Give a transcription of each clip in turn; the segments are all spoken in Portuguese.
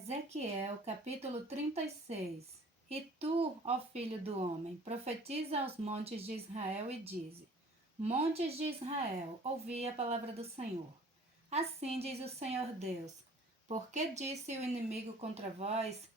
Ezequiel, capítulo 36. E tu, ó filho do homem, profetiza aos montes de Israel e dize: Montes de Israel, ouvi a palavra do Senhor. Assim diz o Senhor Deus: Porque disse o inimigo contra vós: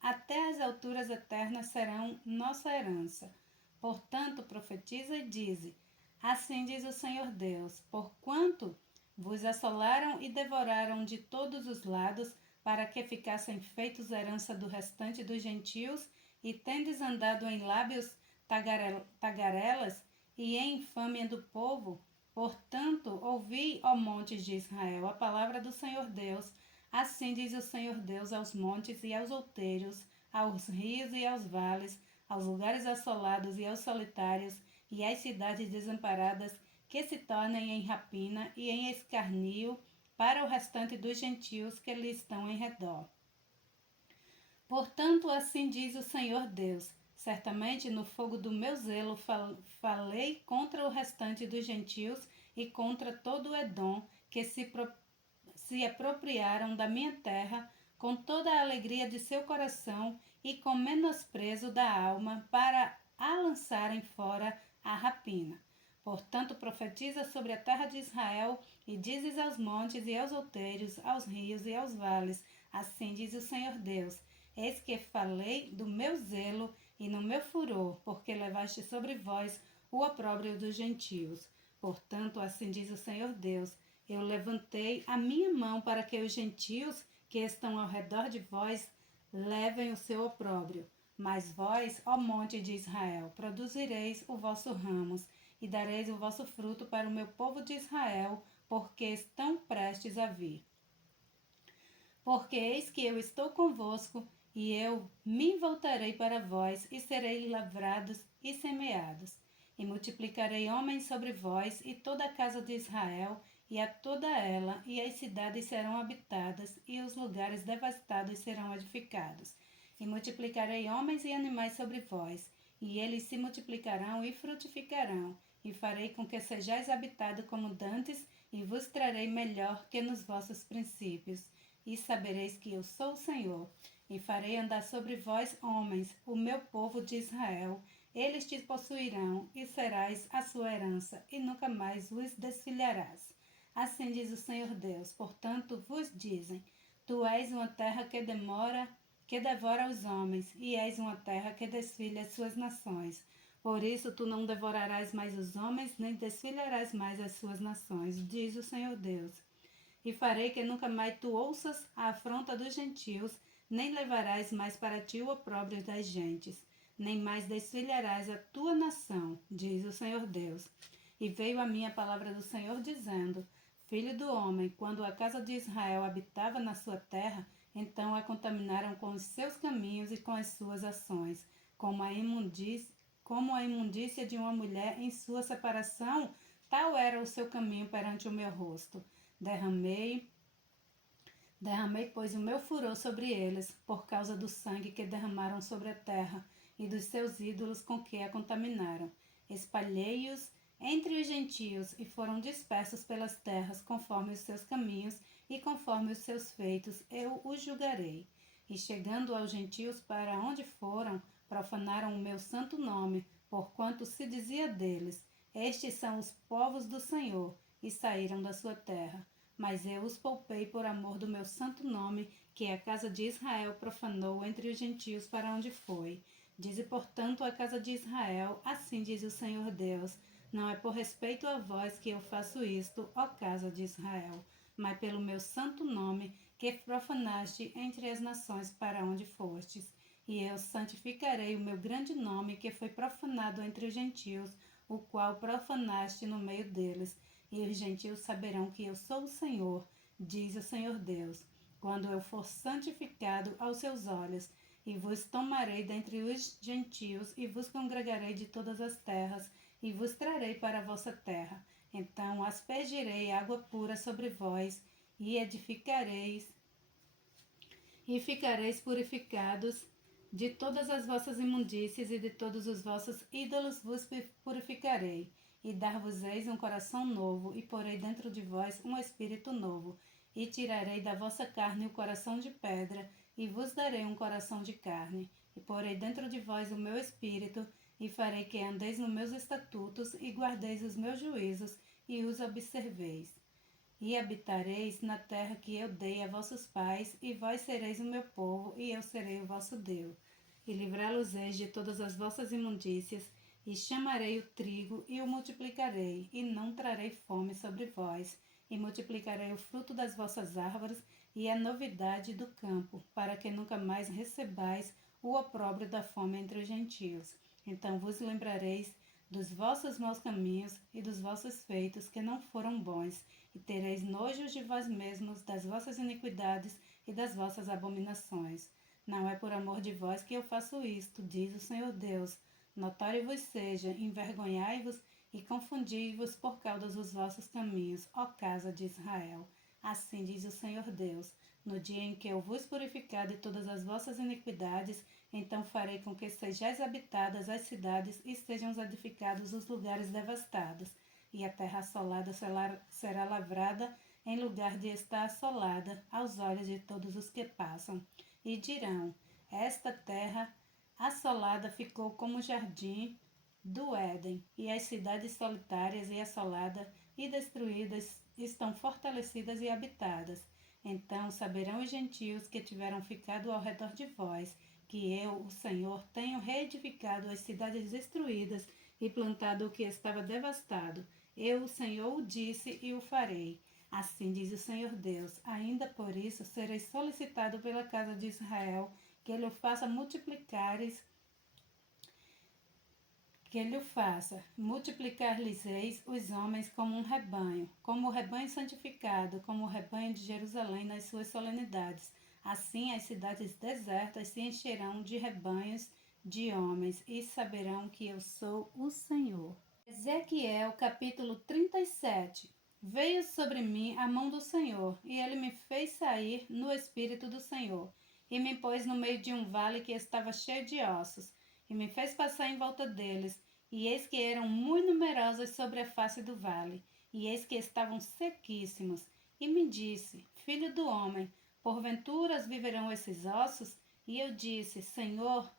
até as alturas eternas serão nossa herança. Portanto, profetiza e dize: Assim diz o Senhor Deus: Porquanto vos assolaram e devoraram de todos os lados, para que ficassem feitos herança do restante dos gentios, e tendes andado em lábios tagarelas e em infâmia do povo. Portanto, ouvi, ó montes de Israel, a palavra do Senhor Deus. Assim diz o Senhor Deus aos montes e aos outeiros, aos rios e aos vales, aos lugares assolados e aos solitários, e às cidades desamparadas, que se tornem em rapina e em escarnio para o restante dos gentios que lhe estão em redor. Portanto, assim diz o Senhor Deus: certamente no fogo do meu zelo falei contra o restante dos gentios e contra todo o Edom, que se apropriaram da minha terra com toda a alegria de seu coração e com menosprezo da alma, para a lançarem fora a rapina. Portanto, profetiza sobre a terra de Israel e dizes aos montes e aos outeiros, aos rios e aos vales: assim diz o Senhor Deus: eis que falei do meu zelo e no meu furor, porque levaste sobre vós o opróbrio dos gentios. Portanto, assim diz o Senhor Deus: eu levantei a minha mão para que os gentios que estão ao redor de vós levem o seu opróbrio. Mas vós, ó monte de Israel, produzireis o vosso ramos e dareis o vosso fruto para o meu povo de Israel, porque estão prestes a vir. Porque eis que eu estou convosco, e eu me voltarei para vós, e serei lavrados e semeados. E multiplicarei homens sobre vós, e toda a casa de Israel, e a toda ela, e as cidades serão habitadas, e os lugares devastados serão edificados. E multiplicarei homens e animais sobre vós, e eles se multiplicarão e frutificarão, e farei com que sejais habitado como dantes, e vos trarei melhor que nos vossos princípios. E sabereis que eu sou o Senhor, e farei andar sobre vós homens, o meu povo de Israel. Eles te possuirão, e serás a sua herança, e nunca mais vos desfilharás. Assim diz o Senhor Deus. Portanto, vos dizem: Tu és uma terra que devora os homens, e és uma terra que desfilha as suas nações. Por isso tu não devorarás mais os homens, nem desfilharás mais as suas nações, diz o Senhor Deus. E farei que nunca mais tu ouças a afronta dos gentios, nem levarás mais para ti o opróbrio das gentes, nem mais desfilharás a tua nação, diz o Senhor Deus. E veio a mim a palavra do Senhor, dizendo: Filho do homem, quando a casa de Israel habitava na sua terra, então a contaminaram com os seus caminhos e com as suas ações, como a imundícia de uma mulher em sua separação, tal era o seu caminho perante o meu rosto. Derramei, pois, o meu furor sobre eles, por causa do sangue que derramaram sobre a terra e dos seus ídolos com que a contaminaram. Espalhei-os entre os gentios e foram dispersos pelas terras, conforme os seus caminhos e conforme os seus feitos, eu os julgarei. E chegando aos gentios para onde foram, profanaram o meu santo nome, porquanto se dizia deles: Estes são os povos do Senhor, e saíram da sua terra. Mas eu os poupei por amor do meu santo nome, que a casa de Israel profanou entre os gentios para onde foi. Dize, portanto, a casa de Israel: assim diz o Senhor Deus: não é por respeito a vós que eu faço isto, ó casa de Israel, mas pelo meu santo nome, que profanaste entre as nações para onde fostes. E eu santificarei o meu grande nome, que foi profanado entre os gentios, o qual profanaste no meio deles. E os gentios saberão que eu sou o Senhor, diz o Senhor Deus, quando eu for santificado aos seus olhos. E vos tomarei dentre os gentios, e vos congregarei de todas as terras, e vos trarei para a vossa terra. Então aspergirei água pura sobre vós, e edificareis, e ficareis purificados. De todas as vossas imundícies e de todos os vossos ídolos vos purificarei, e dar-vos-eis um coração novo, e porei dentro de vós um espírito novo, E tirarei da vossa carne o coração de pedra, e vos darei um coração de carne. E porei dentro de vós o meu espírito, e farei que andeis nos meus estatutos, e guardeis os meus juízos, e os observeis. E habitareis na terra que eu dei a vossos pais, e vós sereis o meu povo, e eu serei o vosso Deus. E livrá-los-eis de todas as vossas imundícias, e chamarei o trigo, e o multiplicarei, e não trarei fome sobre vós, e multiplicarei o fruto das vossas árvores, e a novidade do campo, para que nunca mais recebais o opróbrio da fome entre os gentios. Então vos lembrareis dos vossos maus caminhos e dos vossos feitos que não foram bons, e tereis nojo de vós mesmos, das vossas iniquidades e das vossas abominações. Não é por amor de vós que eu faço isto, diz o Senhor Deus. Notório vos seja, envergonhai-vos e confundi-vos por causa dos vossos caminhos, ó casa de Israel. Assim diz o Senhor Deus. No dia em que eu vos purificar de todas as vossas iniquidades, então farei com que sejais habitadas as cidades e sejam edificados os lugares devastados, e a terra assolada será lavrada em lugar de estar assolada aos olhos de todos os que passam. E dirão: esta terra assolada ficou como o jardim do Éden, e as cidades solitárias e assoladas e destruídas estão fortalecidas e habitadas. Então saberão os gentios que tiveram ficado ao redor de vós, que eu, o Senhor, tenho reedificado as cidades destruídas e plantado o que estava devastado. Eu, o Senhor, o disse e o farei. Assim diz o Senhor Deus. Ainda por isso serei solicitado pela casa de Israel, que ele o faça multiplicar-lhes-eis os homens como um rebanho, como o rebanho santificado, como o rebanho de Jerusalém nas suas solenidades. Assim as cidades desertas se encherão de rebanhos de homens, e saberão que eu sou o Senhor. Ezequiel capítulo 37. Veio sobre mim a mão do Senhor, e ele me fez sair no espírito do Senhor, e me pôs no meio de um vale que estava cheio de ossos, e me fez passar em volta deles, e eis que eram muito numerosos sobre a face do vale, e eis que estavam sequíssimos. E me disse: Filho do homem, porventura viverão esses ossos? E eu disse: Senhor,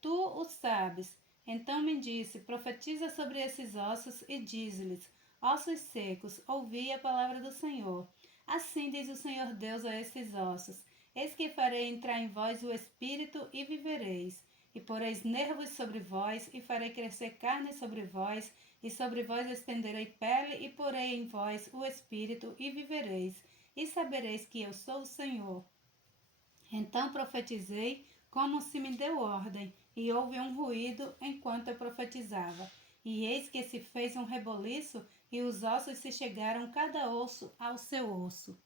tu o sabes. Então me disse: Profetiza sobre esses ossos e dize-lhes: Ossos secos, ouvi a palavra do Senhor. Assim diz o Senhor Deus a esses ossos: Eis que farei entrar em vós o espírito e vivereis. E poreis nervos sobre vós, e farei crescer carne sobre vós, e sobre vós estenderei pele, e porei em vós o espírito e vivereis. E sabereis que eu sou o Senhor. Então profetizei como se me deu ordem, e houve um ruído enquanto eu profetizava. E eis que se fez um reboliço, e os ossos se chegaram cada osso ao seu osso.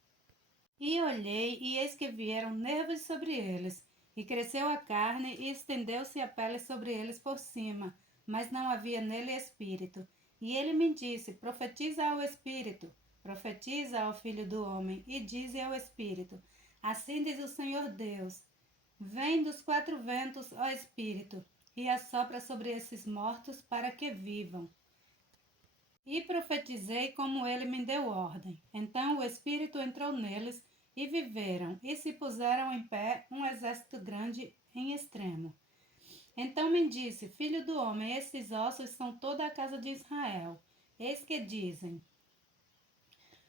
E olhei, e eis que vieram nervos sobre eles, e cresceu a carne, e estendeu-se a pele sobre eles por cima, mas não havia nele espírito. E ele me disse: Profetiza ao espírito, profetiza ao filho do homem, e dize ao espírito: Assim diz o Senhor Deus: Vem dos quatro ventos, ó Espírito, e assopra sobre esses mortos para que vivam. E profetizei como ele me deu ordem. Então o Espírito entrou neles, e viveram, e se puseram em pé um exército grande em extremo. Então me disse: Filho do homem, esses ossos são toda a casa de Israel. Eis que dizem: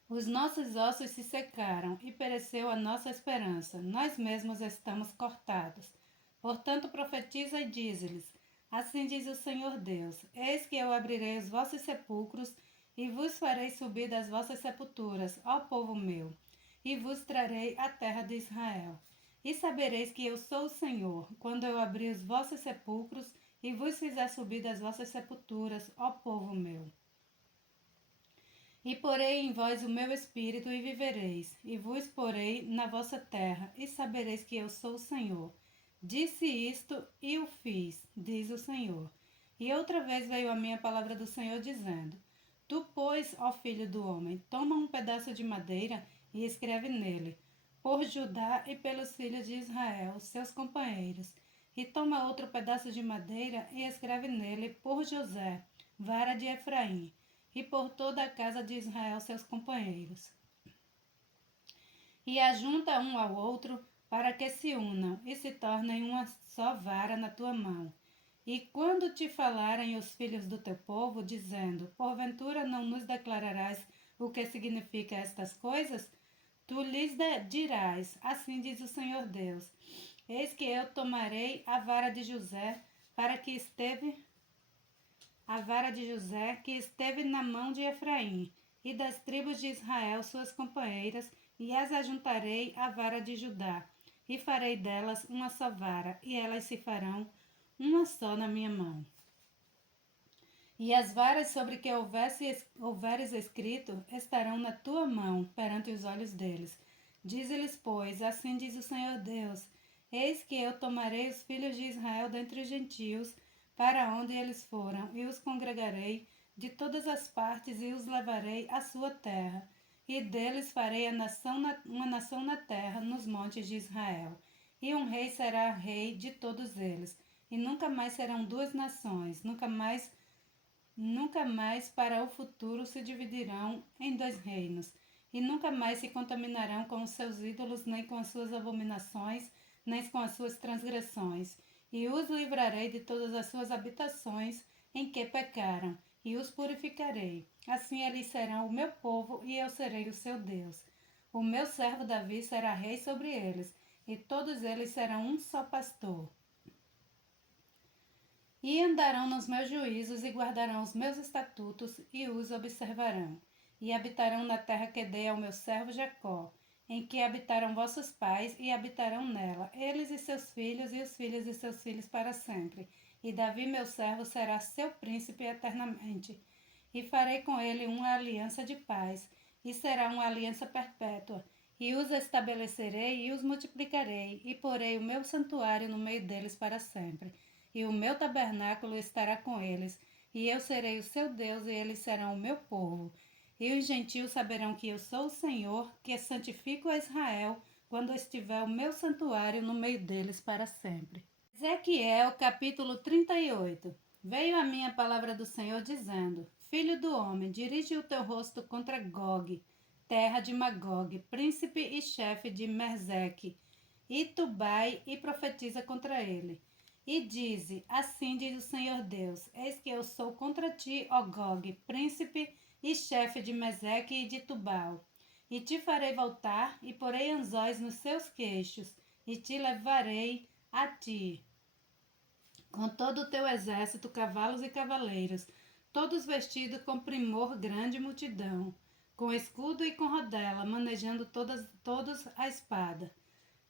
Os nossos ossos se secaram, e pereceu a nossa esperança. Nós mesmos estamos cortados. Portanto, profetiza e dize-lhes: Assim diz o Senhor Deus: Eis que eu abrirei os vossos sepulcros, e vos farei subir das vossas sepulturas, ó povo meu, e vos trarei a terra de Israel. E sabereis que eu sou o Senhor, quando eu abrir os vossos sepulcros, e vos fizer subir das vossas sepulturas, ó povo meu. E porei em vós o meu espírito, e vivereis, e vos porei na vossa terra, e sabereis que eu sou o Senhor. Disse isto, e o fiz, diz o Senhor. E outra vez veio a minha palavra do Senhor, dizendo: Tu, pois, ó filho do homem, toma um pedaço de madeira, e escreve nele: Por Judá e pelos filhos de Israel, seus companheiros. E toma outro pedaço de madeira, e escreve nele: Por José, vara de Efraim, e por toda a casa de Israel, seus companheiros. e ajunta um ao outro para que se unam e se tornem uma só vara na tua mão. E quando te falarem os filhos do teu povo, dizendo, porventura não nos declararás o que significa estas coisas? Tu lhes dirás, assim diz o Senhor Deus, eis que eu tomarei a vara de José que esteve na mão de Efraim, e das tribos de Israel suas companheiras, e as ajuntarei à vara de Judá, e farei delas uma só vara, e elas se farão uma só na minha mão. E as varas sobre que houveres escrito estarão na tua mão perante os olhos deles. Dize-lhes, pois, assim diz o Senhor Deus, eis que eu tomarei os filhos de Israel dentre os gentios, para onde eles foram, e os congregarei de todas as partes e os levarei à sua terra. E deles farei uma nação na terra, nos montes de Israel. E um rei será rei de todos eles. E nunca mais serão duas nações, nunca mais para o futuro se dividirão em dois reinos, e nunca mais se contaminarão com os seus ídolos, nem com as suas abominações, nem com as suas transgressões. E os livrarei de todas as suas habitações em que pecaram, e os purificarei. Assim eles serão o meu povo, e eu serei o seu Deus. O meu servo Davi será rei sobre eles, e todos eles serão um só pastor. E andarão nos meus juízos e guardarão os meus estatutos e os observarão. E habitarão na terra que dei ao meu servo Jacó, em que habitaram vossos pais e habitarão nela, eles e seus filhos e os filhos de seus filhos para sempre. E Davi meu servo será seu príncipe eternamente. E farei com ele uma aliança de paz, e será uma aliança perpétua. E os estabelecerei e os multiplicarei, e porei o meu santuário no meio deles para sempre. E o meu tabernáculo estará com eles, e eu serei o seu Deus, e eles serão o meu povo. E os gentios saberão que eu sou o Senhor, que santifico a Israel, quando estiver o meu santuário no meio deles para sempre. Ezequiel, capítulo 38. Veio a mim a palavra do Senhor, dizendo, Filho do homem, dirige o teu rosto contra Gog, terra de Magog, príncipe e chefe de Merzeque, e Tubai, e profetiza contra ele. E dize, assim diz o Senhor Deus, eis que eu sou contra ti, ó Gog, príncipe e chefe de Meseque e de Tubal. E te farei voltar, e porei anzóis nos seus queixos, e te levarei a ti, com todo o teu exército, cavalos e cavaleiros, todos vestidos com primor grande multidão, com escudo e com rodela, manejando todos a espada.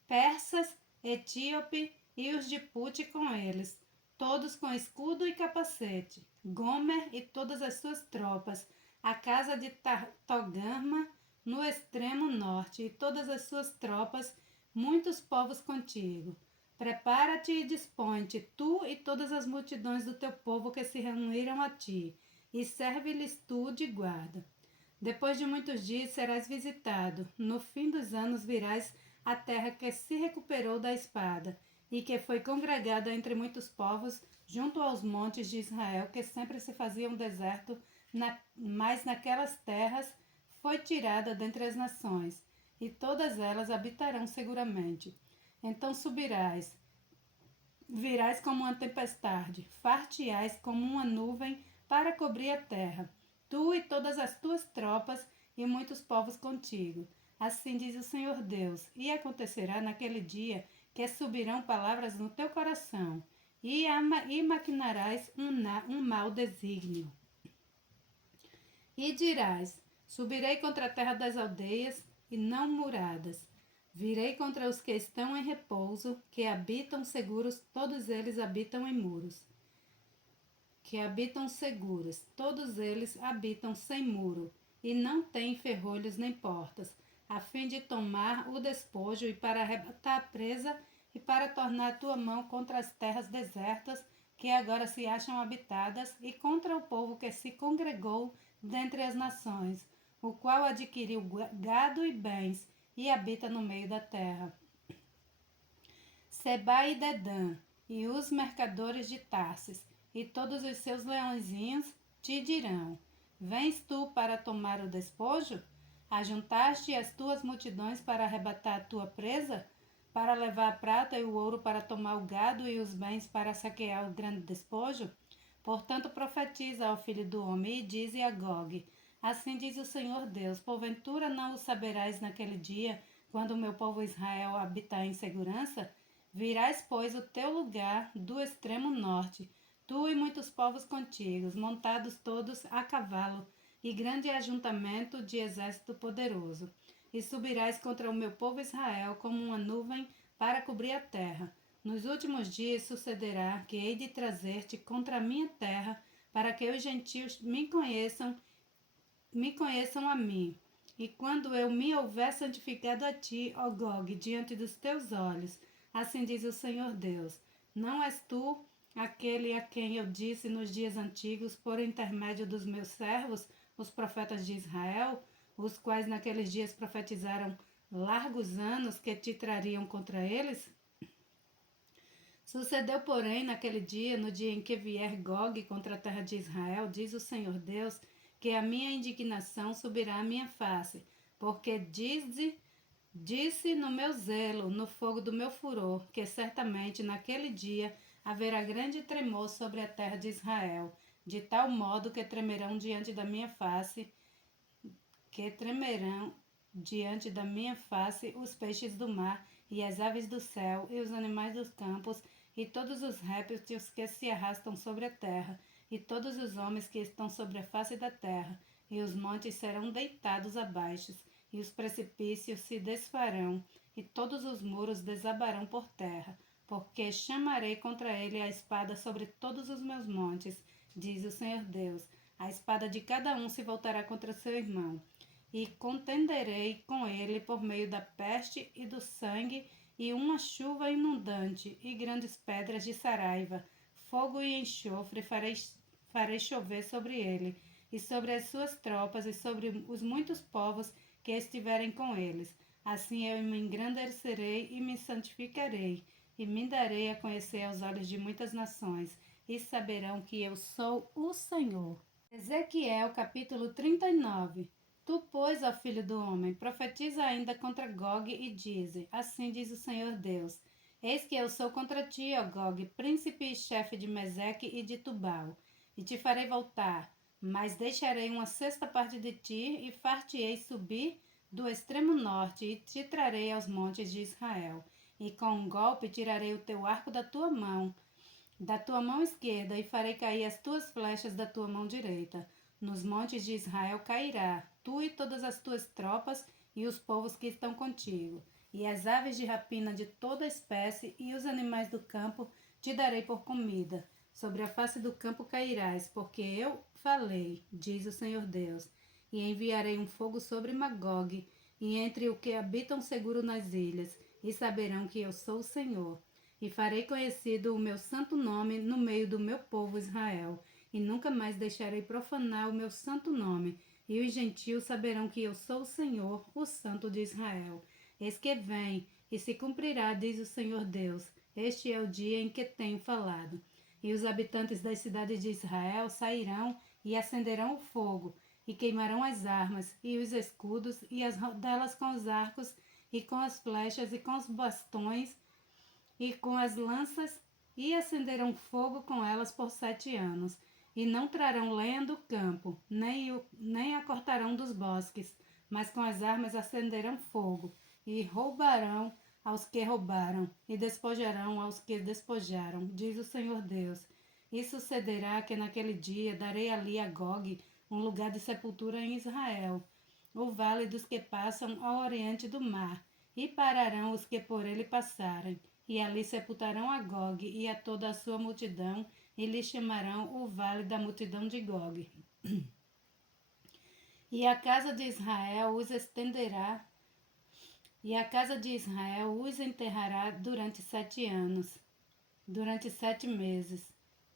Persas, etíope, e os de Pute com eles, todos com escudo e capacete, Gomer e todas as suas tropas, a casa de Togarma no extremo norte, e todas as suas tropas, muitos povos contigo. Prepara-te e dispõe-te, tu e todas as multidões do teu povo que se reuniram a ti, e serve-lhes tu de guarda. Depois de muitos dias serás visitado, no fim dos anos virás à terra que se recuperou da espada, e que foi congregada entre muitos povos, junto aos montes de Israel, que sempre se fazia um deserto, mas naquelas terras foi tirada dentre as nações, e todas elas habitarão seguramente. Então virás como uma tempestade, far-te-ás como uma nuvem para cobrir a terra, tu e todas as tuas tropas e muitos povos contigo. Assim diz o Senhor Deus, e acontecerá naquele dia que subirão palavras no teu coração, e maquinarás um mau desígnio. E dirás, subirei contra a terra das aldeias e não muradas. Virei contra os que estão em repouso, que habitam seguros, todos eles habitam em muros. Que habitam seguros, todos eles habitam sem muro, e não têm ferrolhos nem portas, a fim de tomar o despojo e para arrebatar a presa e para tornar a tua mão contra as terras desertas que agora se acham habitadas e contra o povo que se congregou dentre as nações, o qual adquiriu gado e bens e habita no meio da terra. Seba e Dedã, e os mercadores de Tarsis, e todos os seus leõezinhos te dirão, vens tu para tomar o despojo? Ajuntaste as tuas multidões para arrebatar a tua presa? Para levar a prata e o ouro para tomar o gado e os bens para saquear o grande despojo? Portanto, profetiza ao filho do homem e dize a Gog: assim diz o Senhor Deus: porventura não o saberás naquele dia, quando o meu povo Israel habitar em segurança? Virás, pois, o teu lugar do extremo norte, tu e muitos povos contigo, montados todos a cavalo, e grande ajuntamento de exército poderoso. E subirás contra o meu povo Israel como uma nuvem para cobrir a terra. Nos últimos dias sucederá que hei de trazer-te contra a minha terra, para que os gentios me conheçam a mim. E quando eu me houver santificado a ti, ó Gog, diante dos teus olhos, assim diz o Senhor Deus, não és tu aquele a quem eu disse nos dias antigos, por intermédio dos meus servos, os profetas de Israel, os quais naqueles dias profetizaram largos anos que te trariam contra eles? Sucedeu, porém, naquele dia, no dia em que vier Gog contra a terra de Israel, diz o Senhor Deus, que a minha indignação subirá à minha face, porque disse no meu zelo, no fogo do meu furor, que certamente naquele dia haverá grande tremor sobre a terra de Israel, de tal modo que tremerão diante da minha face, os peixes do mar e as aves do céu e os animais dos campos e todos os répteis que se arrastam sobre a terra e todos os homens que estão sobre a face da terra, e os montes serão deitados abaixo e os precipícios se desfarão e todos os muros desabarão por terra, porque chamarei contra ele a espada sobre todos os meus montes, diz o Senhor Deus. A espada de cada um se voltará contra seu irmão, e contenderei com ele por meio da peste e do sangue, e uma chuva inundante, e grandes pedras de saraiva, fogo e enxofre farei chover sobre ele, e sobre as suas tropas, e sobre os muitos povos que estiverem com eles. Assim eu me engrandecerei e me santificarei, e me darei a conhecer aos olhos de muitas nações, e saberão que eu sou o Senhor. Ezequiel capítulo 39. Tu, pois, ó filho do homem, profetiza ainda contra Gog e dize, assim diz o Senhor Deus, eis que eu sou contra ti, ó Gog, príncipe e chefe de Meseque e de Tubal, e te farei voltar, mas deixarei uma sexta parte de ti e far-te-ei subir do extremo norte e te trarei aos montes de Israel, e com um golpe tirarei o teu arco da tua mão esquerda, e farei cair as tuas flechas da tua mão direita. Nos montes de Israel cairá, tu e todas as tuas tropas e os povos que estão contigo, e as aves de rapina de toda espécie e os animais do campo te darei por comida. Sobre a face do campo cairás, porque eu falei, diz o Senhor Deus, e enviarei um fogo sobre Magog, e entre o que habitam seguro nas ilhas, e saberão que eu sou o Senhor. E farei conhecido o meu santo nome no meio do meu povo Israel, e nunca mais deixarei profanar o meu santo nome, e os gentios saberão que eu sou o Senhor, o Santo de Israel. Eis que vem, e se cumprirá, diz o Senhor Deus. Este é o dia em que tenho falado. E os habitantes das cidades de Israel sairão e acenderão o fogo, e queimarão as armas, e os escudos, e as rodelas com os arcos, e com as flechas, e com os bastões, e com as lanças, e acenderão fogo com elas por 7 anos, e não trarão lenha do campo, nem a cortarão dos bosques, mas com as armas acenderão fogo, e roubarão aos que roubaram, e despojarão aos que despojaram, diz o Senhor Deus. E sucederá que naquele dia darei ali a Gog um lugar de sepultura em Israel, o vale dos que passam ao oriente do mar, e pararão os que por ele passarem, e ali sepultarão a Gog e a toda a sua multidão, e lhe chamarão o vale da multidão de Gog. E a casa de Israel os estenderá, e a casa de Israel os enterrará durante 7 anos, durante 7 meses,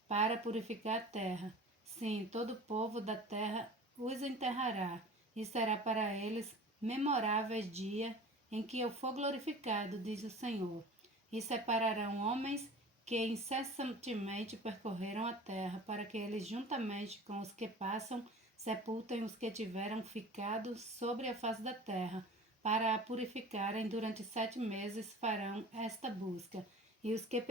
para purificar a terra. Sim, todo o povo da terra os enterrará, e será para eles memoráveis dia em que eu for glorificado, diz o Senhor. E separarão homens que incessantemente percorreram a terra, para que eles, juntamente com os que passam, sepultem os que tiveram ficado sobre a face da terra, para a purificarem. Durante 7 meses farão esta busca, e os que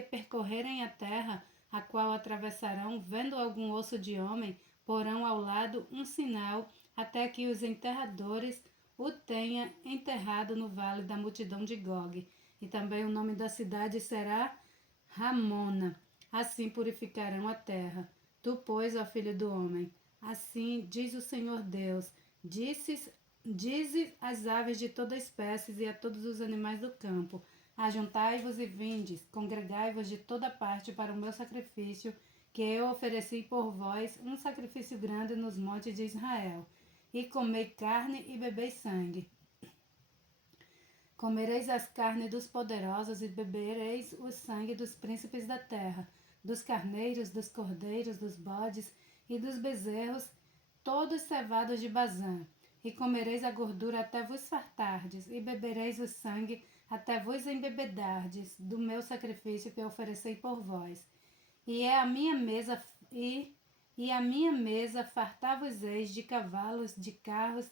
percorrerem a terra, a qual atravessarão, vendo algum osso de homem, porão ao lado um sinal, até que os enterradores o tenha enterrado no vale da multidão de Gog. E também o nome da cidade será Ramona. Assim purificarão a terra. Tu, pois, ó filho do homem, assim diz o Senhor Deus, dize às aves de toda espécie e a todos os animais do campo: ajuntai-vos e vindes, congregai-vos de toda parte para o meu sacrifício, que eu ofereci por vós, um sacrifício grande nos montes de Israel. E comei carne e bebei sangue. Comereis as carnes dos poderosos e bebereis o sangue dos príncipes da terra, dos carneiros, dos cordeiros, dos bodes e dos bezerros, todos cevados de Bazã. E comereis a gordura até vos fartardes, e bebereis o sangue até vos embebedardes do meu sacrifício que ofereci por vós. E é a minha mesa e a minha mesa fartar-vos-eis de cavalos, de carros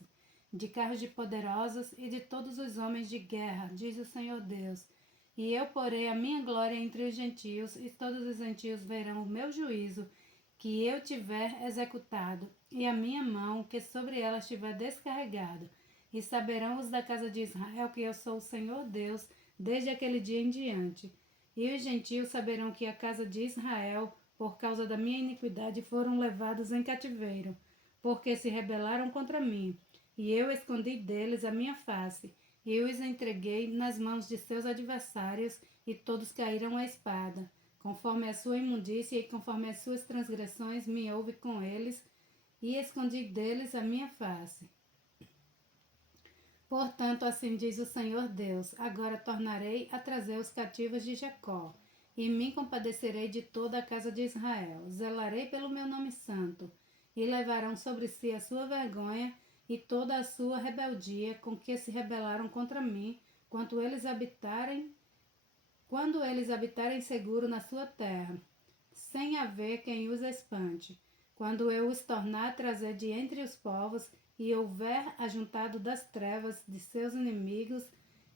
de poderosos e de todos os homens de guerra, diz o Senhor Deus. E eu porei a minha glória entre os gentios, e todos os gentios verão o meu juízo, que eu tiver executado, e a minha mão, que sobre ela estiver descarregado. E saberão os da casa de Israel que eu sou o Senhor Deus, desde aquele dia em diante. E os gentios saberão que a casa de Israel, por causa da minha iniquidade, foram levados em cativeiro, porque se rebelaram contra mim. E eu escondi deles a minha face, e os entreguei nas mãos de seus adversários, e todos caíram à espada. Conforme a sua imundícia e conforme as suas transgressões me houve com eles, e escondi deles a minha face. Portanto, assim diz o Senhor Deus: agora tornarei a trazer os cativos de Jacó, e me compadecerei de toda a casa de Israel. Zelarei pelo meu nome santo, e levarão sobre si a sua vergonha e toda a sua rebeldia com que se rebelaram contra mim, quando eles habitarem seguro na sua terra, sem haver quem os espante. Quando eu os tornar a trazer de entre os povos, e houver ajuntado das trevas de seus inimigos,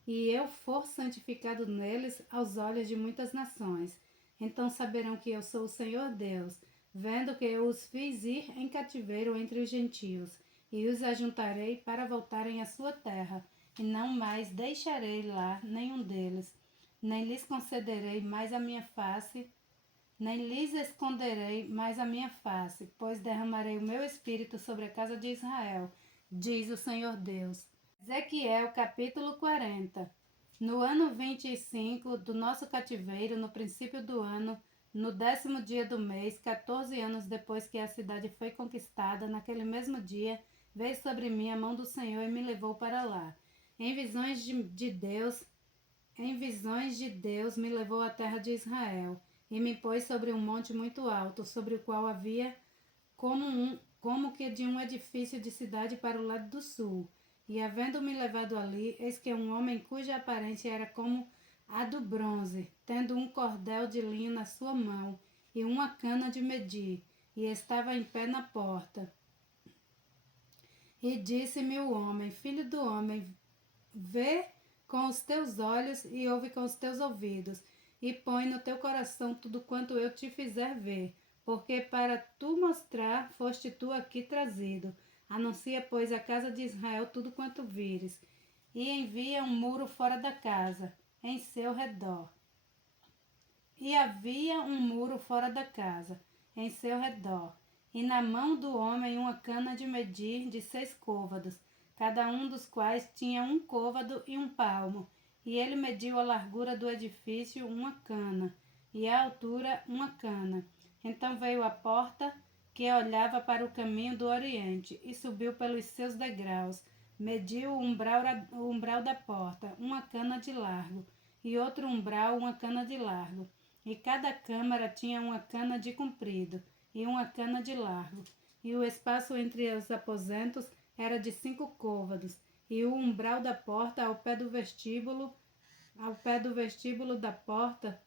e eu for santificado neles aos olhos de muitas nações, então saberão que eu sou o Senhor Deus, vendo que eu os fiz ir em cativeiro entre os gentios, e os ajuntarei para voltarem à sua terra, e não mais deixarei lá nenhum deles, nem lhes concederei mais a minha face, nem lhes esconderei mais a minha face, pois derramarei o meu espírito sobre a casa de Israel, diz o Senhor Deus. Ezequiel capítulo 40. No ano 25 do nosso cativeiro, no princípio do ano, no 10º dia do mês, 14 anos depois que a cidade foi conquistada, naquele mesmo dia, veio sobre mim a mão do Senhor e me levou para lá. Em visões de Deus me levou à terra de Israel, e me pôs sobre um monte muito alto, sobre o qual havia como que de um edifício de cidade para o lado do sul. E havendo-me levado ali, eis que um homem cuja aparência era como a do bronze, tendo um cordel de linho na sua mão e uma cana de medir, e estava em pé na porta. E disse-me o homem: filho do homem, vê com os teus olhos e ouve com os teus ouvidos, e põe no teu coração tudo quanto eu te fizer ver, porque para tu mostrar foste tu aqui trazido. Anuncia, pois, à casa de Israel tudo quanto vires, e envia um muro fora da casa, em seu redor. E havia um muro fora da casa, em seu redor, e na mão do homem uma cana de medir de 6 côvados, cada um dos quais tinha um côvado e um palmo, e ele mediu a largura do edifício uma cana, e a altura uma cana. Então veio à porta que olhava para o caminho do oriente, e subiu pelos seus degraus, mediu o umbral da porta, uma cana de largo, e outro umbral uma cana de largo, e cada câmara tinha uma cana de comprido, e uma cana de largo, e o espaço entre os aposentos era de 5 côvados, e o umbral da porta ao pé do vestíbulo da porta,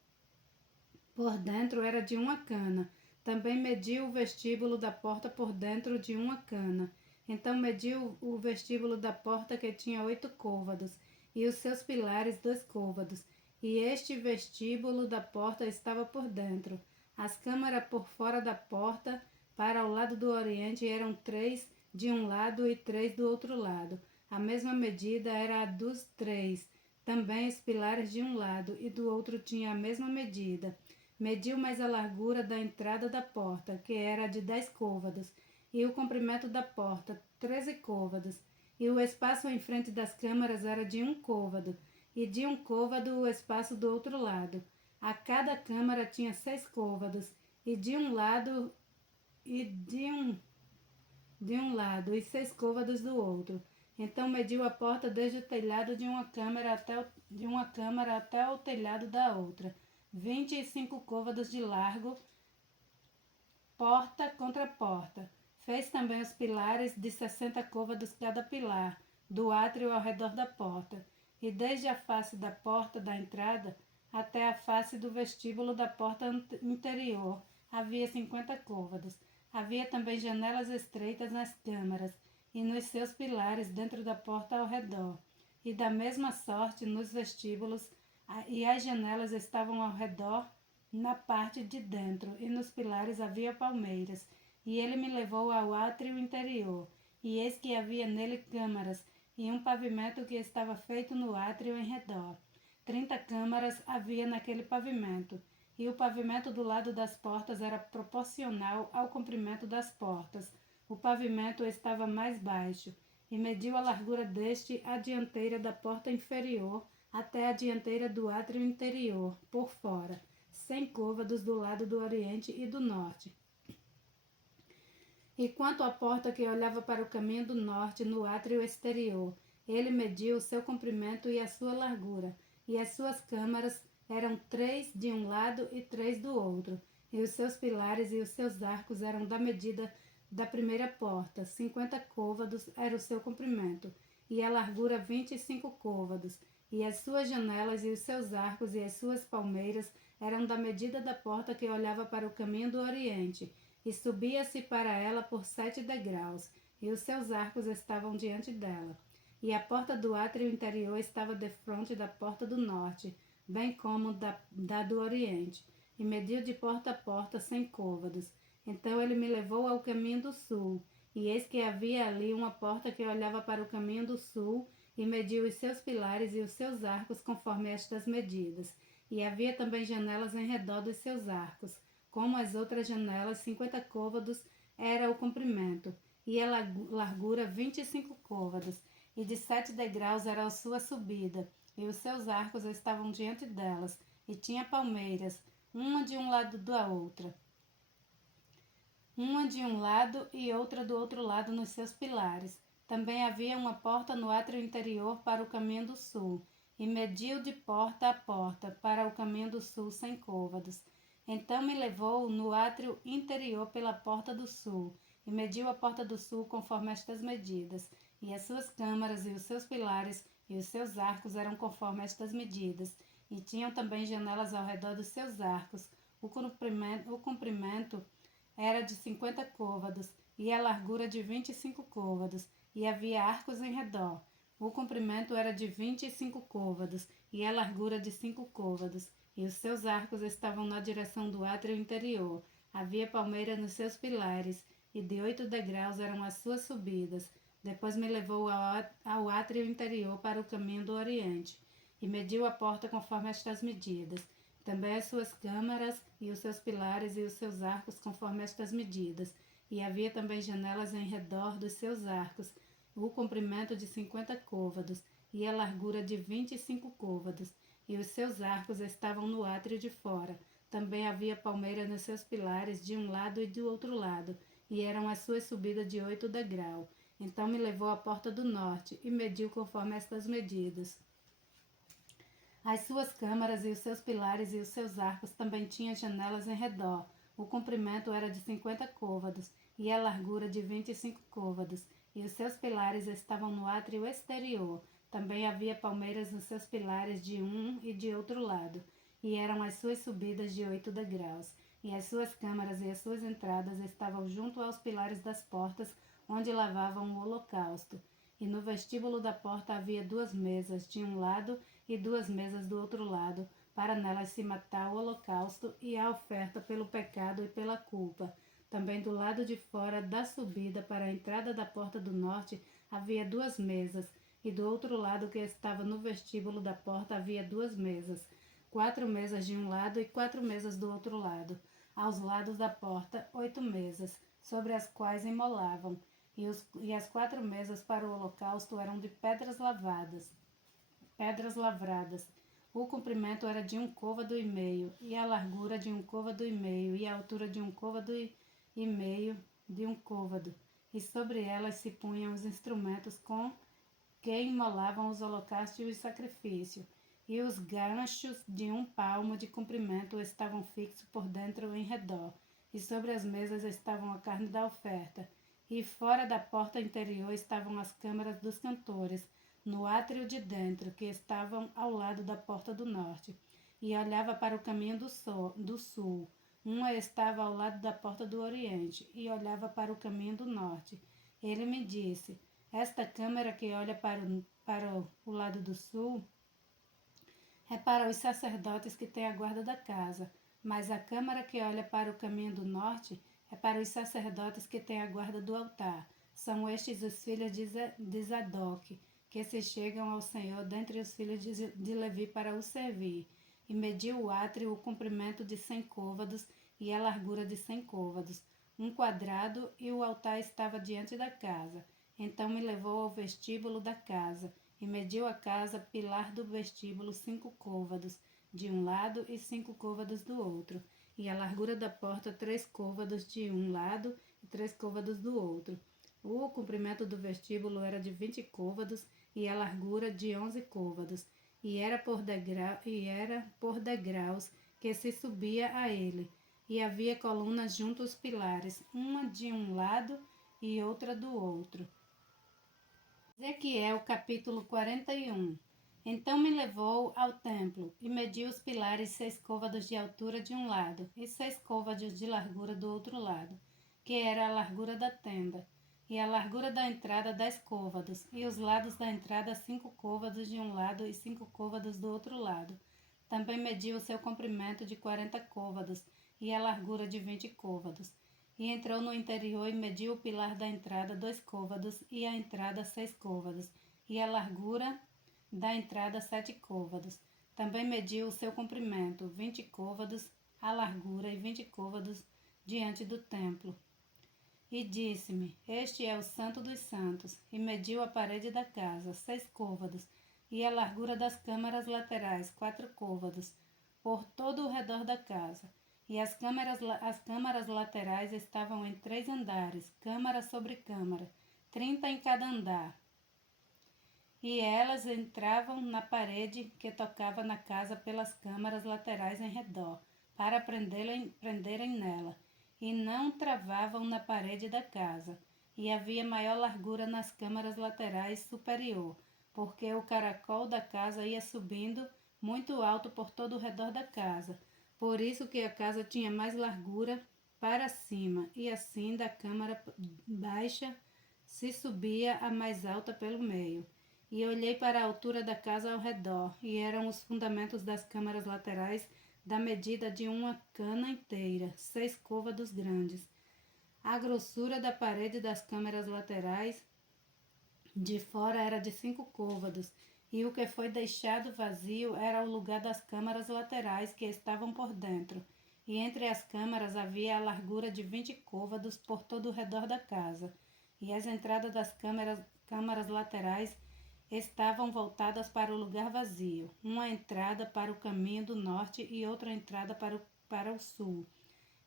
por dentro era de uma cana. Também mediu o vestíbulo da porta por dentro de uma cana. Então mediu o vestíbulo da porta, que tinha 8 côvados, e os seus pilares 2 côvados. E este vestíbulo da porta estava por dentro. As câmaras por fora da porta, para o lado do oriente, eram 3 de um lado e 3 do outro lado. A mesma medida era a dos 3. Também os pilares de um lado e do outro tinham a mesma medida. Mediu mais a largura da entrada da porta, que era de 10 côvados, e o comprimento da porta, 13 côvados, e o espaço em frente das câmaras era de 1 côvado, e de 1 côvado o espaço do outro lado. A cada câmara tinha 6 côvados, e de um lado e 6 côvados do outro. Então mediu a porta desde o telhado de uma câmara até o telhado da outra, 25 côvados de largo, porta contra porta. Fez também os pilares de 60 côvados cada pilar, do átrio ao redor da porta, e desde a face da porta da entrada até a face do vestíbulo da porta interior havia 50 côvados. Havia também janelas estreitas nas câmaras e nos seus pilares dentro da porta ao redor, e da mesma sorte nos vestíbulos, e as janelas estavam ao redor na parte de dentro, e nos pilares havia palmeiras. E ele me levou ao átrio interior, e eis que havia nele câmaras, e um pavimento que estava feito no átrio em redor. 30 câmaras havia naquele pavimento, e o pavimento do lado das portas era proporcional ao comprimento das portas. O pavimento estava mais baixo, e mediu a largura deste a dianteira da porta inferior até a dianteira do átrio interior, por fora, 100 côvados do lado do oriente e do norte. E quanto à porta que olhava para o caminho do norte, no átrio exterior, ele mediu o seu comprimento e a sua largura, e as suas câmaras eram 3 de um lado e 3 do outro, e os seus pilares e os seus arcos eram da medida da primeira porta, 50 côvados era o seu comprimento, e a largura 25 côvados, e as suas janelas e os seus arcos e as suas palmeiras eram da medida da porta que olhava para o caminho do oriente, e subia-se para ela por 7 degraus, e os seus arcos estavam diante dela. E a porta do átrio interior estava defronte da porta do norte, bem como da do oriente, e mediu de porta a porta 100 côvados. Então ele me levou ao caminho do sul, e eis que havia ali uma porta que olhava para o caminho do sul, e mediu os seus pilares e os seus arcos conforme estas medidas. E havia também janelas em redor dos seus arcos, como as outras janelas, 50 côvados era o comprimento, e a largura 25 côvados, e de 7 degraus era a sua subida, e os seus arcos estavam diante delas, e tinha palmeiras, uma de um lado da outra, uma de um lado e outra do outro lado nos seus pilares. Também havia uma porta no átrio interior para o caminho do sul, e mediu de porta a porta para o caminho do sul 100 côvados. Então me levou no átrio interior pela porta do sul, e mediu a porta do sul conforme estas medidas, e as suas câmaras e os seus pilares e os seus arcos eram conforme estas medidas, e tinham também janelas ao redor dos seus arcos. O comprimento era de 50 côvados, e a largura de 25 côvados, e havia arcos em redor. O comprimento era de 25 côvados, e a largura de 5 côvados, e os seus arcos estavam na direção do átrio interior. Havia palmeira nos seus pilares, e de 8 degraus eram as suas subidas. Depois me levou ao átrio interior para o caminho do oriente, e mediu a porta conforme estas medidas. Também as suas câmaras, e os seus pilares e os seus arcos conforme estas medidas. E havia também janelas em redor dos seus arcos, o comprimento de 50 côvados, e a largura de 25 côvados, e os seus arcos estavam no átrio de fora. Também havia palmeira nos seus pilares de um lado e do outro lado, e eram as suas subidas de 8 degraus. Então me levou à porta do norte, e mediu conforme estas medidas. As suas câmaras e os seus pilares e os seus arcos também tinham janelas em redor. O comprimento era de 50 côvados, e a largura de 25 côvados, e os seus pilares estavam no átrio exterior. Também havia palmeiras nos seus pilares de um e de outro lado, e eram as suas subidas de 8 degraus. e as suas câmaras e as suas entradas estavam junto aos pilares das portas onde lavavam o holocausto. E no vestíbulo da porta havia 2 mesas de um lado e 2 mesas do outro lado, para nelas se matar o holocausto e a oferta pelo pecado e pela culpa. Também do lado de fora da subida para a entrada da porta do norte havia 2 mesas, e do outro lado que estava no vestíbulo da porta havia 2 mesas, 4 mesas de um lado e 4 mesas do outro lado. Aos lados da porta, 8 mesas, sobre as quais imolavam, e as 4 mesas para o holocausto eram de pedras lavradas. O comprimento era de 1 côvado e meio, e a largura de 1 côvado e meio, e a altura de 1 côvado e meio de 1 côvado. E sobre elas se punham os instrumentos com que imolavam os holocaustos e os sacrifícios, e os ganchos de 1 palmo de comprimento estavam fixos por dentro em redor, e sobre as mesas estavam a carne da oferta, e fora da porta interior estavam as câmaras dos cantores, no átrio de dentro, que estavam ao lado da porta do norte, e olhava para o caminho do sul. Uma estava ao lado da porta do oriente, e olhava para o caminho do norte. Ele me disse: esta câmara que olha para o lado do sul é para os sacerdotes que têm a guarda da casa, mas a câmara que olha para o caminho do norte é para os sacerdotes que têm a guarda do altar. São estes os filhos de Zadok, que se chegam ao Senhor dentre os filhos de Levi para o servir. E mediu o átrio o comprimento de 100 côvados e a largura de 100 côvados, 1 quadrado, e o altar estava diante da casa. Então me levou ao vestíbulo da casa, e mediu a casa pilar do vestíbulo 5 côvados de um lado e 5 côvados do outro, e a largura da porta 3 côvados de um lado e 3 côvados do outro. O comprimento do vestíbulo era de 20 côvados e a largura de 11 côvados, e era por degraus que se subia a ele, e havia colunas junto aos pilares, uma de um lado e outra do outro. Ezequiel capítulo 41. Então me levou ao templo e mediu os pilares 6 côvados de altura de um lado e 6 côvados de largura do outro lado, que era a largura da tenda, e a largura da entrada 10 côvados, e os lados da entrada 5 côvados de um lado e 5 côvados do outro lado. Também mediu o seu comprimento de 40 côvados e a largura de 20 côvados. E entrou no interior e mediu o pilar da entrada 2 côvados e a entrada 6 côvados, e a largura da entrada 7 côvados. Também mediu o seu comprimento 20 côvados, a largura e 20 côvados diante do templo. E disse-me: este é o Santo dos Santos. E mediu a parede da casa 6 côvados, e a largura das câmaras laterais 4 côvados, por todo o redor da casa. E as câmaras laterais estavam em 3 andares, câmara sobre câmara, 30 em cada andar. E elas entravam na parede que tocava na casa pelas câmaras laterais em redor, para prenderem nela, e não travavam na parede da casa. E havia maior largura nas câmaras laterais superior, porque o caracol da casa ia subindo muito alto por todo o redor da casa. Por isso que a casa tinha mais largura para cima, e assim da câmara baixa se subia a mais alta pelo meio. E olhei para a altura da casa ao redor, e eram os fundamentos das câmaras laterais da medida de uma cana inteira, 6 côvados grandes. A grossura da parede das câmaras laterais de fora era de 5 côvados, e o que foi deixado vazio era o lugar das câmaras laterais que estavam por dentro, e entre as câmaras havia a largura de 20 côvados por todo o redor da casa, e as entradas das câmaras laterais estavam voltadas para o lugar vazio, uma entrada para o caminho do norte e outra entrada para o sul,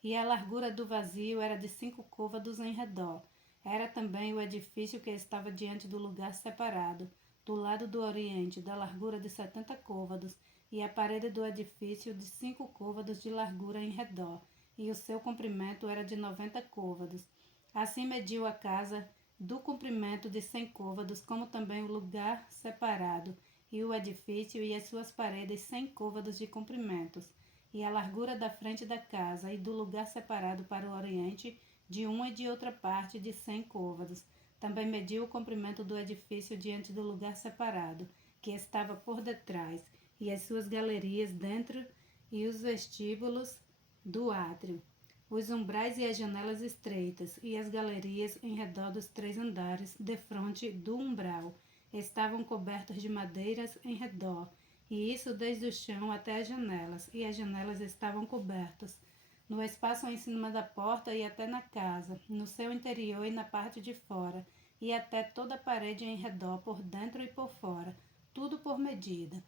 e a largura do vazio era de 5 côvados em redor. Era também o edifício que estava diante do lugar separado, do lado do oriente, da largura de 70 côvados, e a parede do edifício de 5 côvados de largura em redor, e o seu comprimento era de 90 côvados. Assim mediu a casa do comprimento de 100 côvados, como também o lugar separado, e o edifício e as suas paredes 100 côvados de comprimentos. e a largura da frente da casa e do lugar separado para o oriente, de uma e de outra parte, de 100 côvados. Também mediu o comprimento do edifício diante do lugar separado, que estava por detrás, e as suas galerias dentro e os vestíbulos do átrio, os umbrais e as janelas estreitas, e as galerias em redor dos 3 andares, defronte do umbral, estavam cobertos de madeiras em redor, e isso desde o chão até as janelas, e as janelas estavam cobertas, no espaço em cima da porta e até na casa, no seu interior e na parte de fora, e até toda a parede em redor, por dentro e por fora, tudo por medida.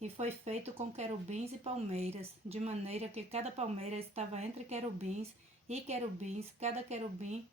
E foi feito com querubins e palmeiras, de maneira que cada palmeira estava entre querubins, cada querubim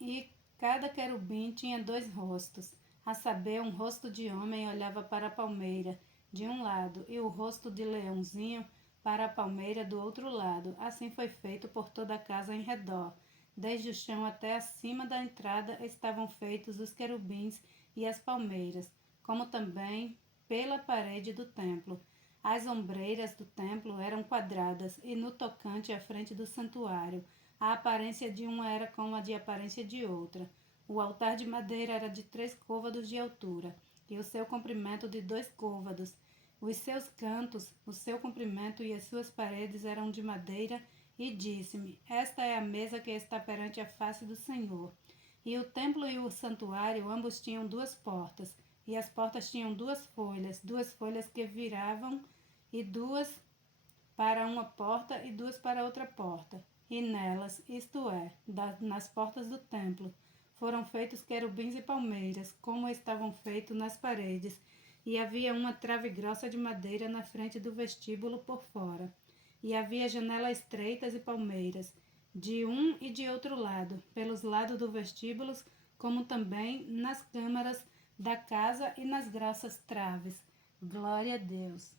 e cada querubim tinha 2 rostos, a saber, um rosto de homem olhava para a palmeira de um lado e o rosto de leãozinho para a palmeira do outro lado. Assim foi feito por toda a casa em redor. Desde o chão até acima da entrada estavam feitos os querubins e as palmeiras, como também pela parede do templo. As ombreiras do templo eram quadradas e no tocante à frente do santuário, a aparência de uma era como a de aparência de outra. O altar de madeira era de 3 côvados de altura, e o seu comprimento de 2 côvados. Os seus cantos, o seu comprimento e as suas paredes eram de madeira, e disse-me: Esta é a mesa que está perante a face do Senhor. E o templo e o santuário ambos tinham 2 portas, e as portas tinham 2 folhas que viravam, e 2 para uma porta e 2 para outra porta. E nelas, isto é, nas portas do templo, foram feitos querubins e palmeiras, como estavam feitos nas paredes, e havia uma trave grossa de madeira na frente do vestíbulo por fora. E havia janelas estreitas e palmeiras, de um e de outro lado, pelos lados do vestíbulo, como também nas câmaras da casa e nas grossas traves. Glória a Deus.